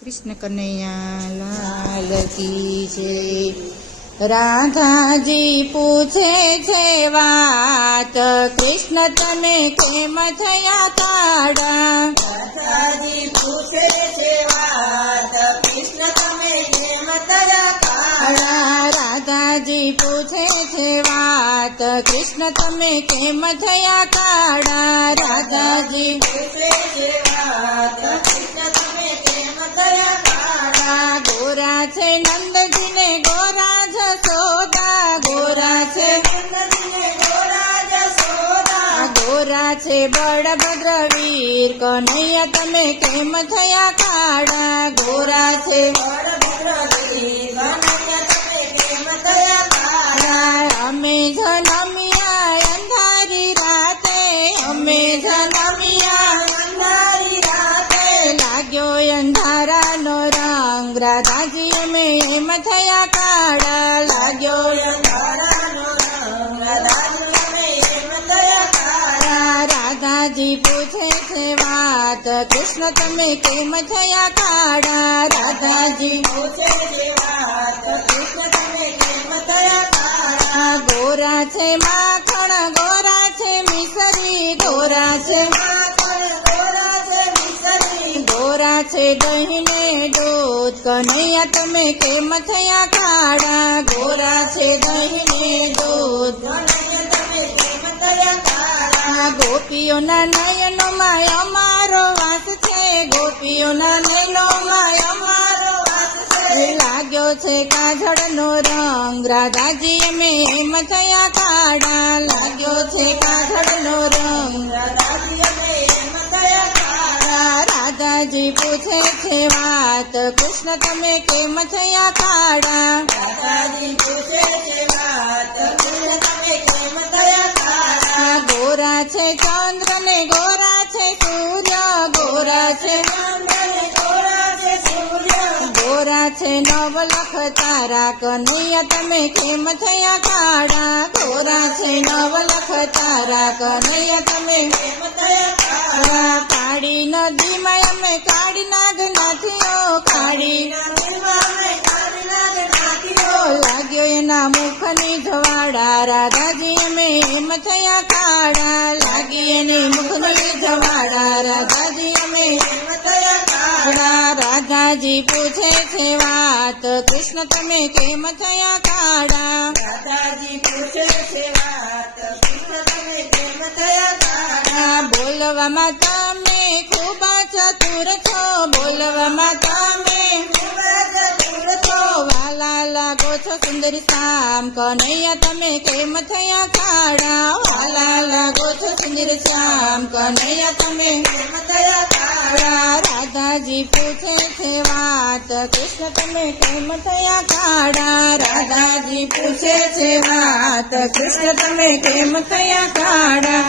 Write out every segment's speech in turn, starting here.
कृष्ण कन्हैया लाल की जय। राधाजी पूछे छे वात, कृष्ण तमे केम थया काड़ा। राधाजी पूछे छे वात, कृष्ण तमे केम थया काड़ा। राधाजी पूछे छे वात, कृष्ण तमे केम थया काड़ा। राधाजी पूछे छे वात, कृष्ण तमे केम थया काड़ा। गोरा छे नंदजी ने गोरा जसोदा, गोरा छे नंदजी ने गोरा जसोदा। गोरा छे बलभद्र वीर, कन्हैया तमे केम थया काड़ा। गोरा छे बलभद्र वीर, कन्हैया तमे केम थया काड़ा। अमे जनमिया अंधारी राते, अमे जनमिया अंधारी राते। लाग्यो अंधारा नो रंग, राधाजी अमे एम थया काड़ा। लाग्यो अंधारानो रंग, राधाजी तमे केम थया काड़ा। राधाजी पूछे छे वात, कृष्ण तमे केम थया काड़ा। राधाजी पूछे छे वात, कृष्ण तमे केम थया काड़ा। गोरा छे माखण, गोरा छे मिसरी, गोरा छे माखण, गोरा छे मिसरी। गोरा छे दही ने दूध, कन्हैया तमे केम थया काड़ा। गोरा छे दही ने दूध, कन्हैया तमे केम थया काड़ा। गोपीओना नयनोमां अमारो वास छे, गोपीओना नयनोमां अमारो वास छे। लाग्यो छे काजळनो रंग, राधाजी अमे एम थया काड़ा। लाग्यो छे काजळनो रंग, राधाजी अमे एम थया काड़ा। राधाजी पूछे छे वात, कृष्ण तमे केम थया काड़ा। राधाजी पूछे छे वात, कृष्ण तमे केम थया काड़ा। गोरा छे चंद्र ने गोरा छे सूर्य, गोरा छे चंद्र ने गोरा छे सूर्य। गोरा छे नवलख तारा, कन्हैया तमे केम थया काड़ा। गोरा छे नवलख तारा, कन्हैया तमे केम थया काड़ा। काળી નદીમાં અમે કાળી નાગ નાથીઓ, કાળી નદીમાં મેં કાળી નાગ નાખ્યો. લાગ્યો એના મુખની ધવાડા, રાધાજી અમે એમ થયા કાળા. લાગી એની મુખની ધવાડા, રાધાજી અમે એમ થયા કાળા. રાધાજી પૂછે છે વાત, કૃષ્ણ તમે કેમ થયા કાળા. રાધાજી પૂછે છે વાત, કૃષ્ણ તમે કેમ થયા કાળા. બોલવામાં તમે ખૂબ ચતુર છો, બોલવામાં તમે ખૂબ ચતુર છો. વાલા લાગો છો સુંદર શ્યામ, કનૈયા તમે કેમ થયા કાળા. વાલા લાગો છો સુંદર શ્યામ, કનૈયા તમે કેમ થયા કાળા. રાધાજી પૂછે છે વાત, કૃષ્ણ તમે કેમ થયા કાળા. રાધાજી પૂછે છે વાત, કૃષ્ણ તમે કેમ થયા કાળા.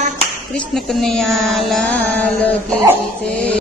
કૃષ્ણ કનૈયા લાલ કી જય.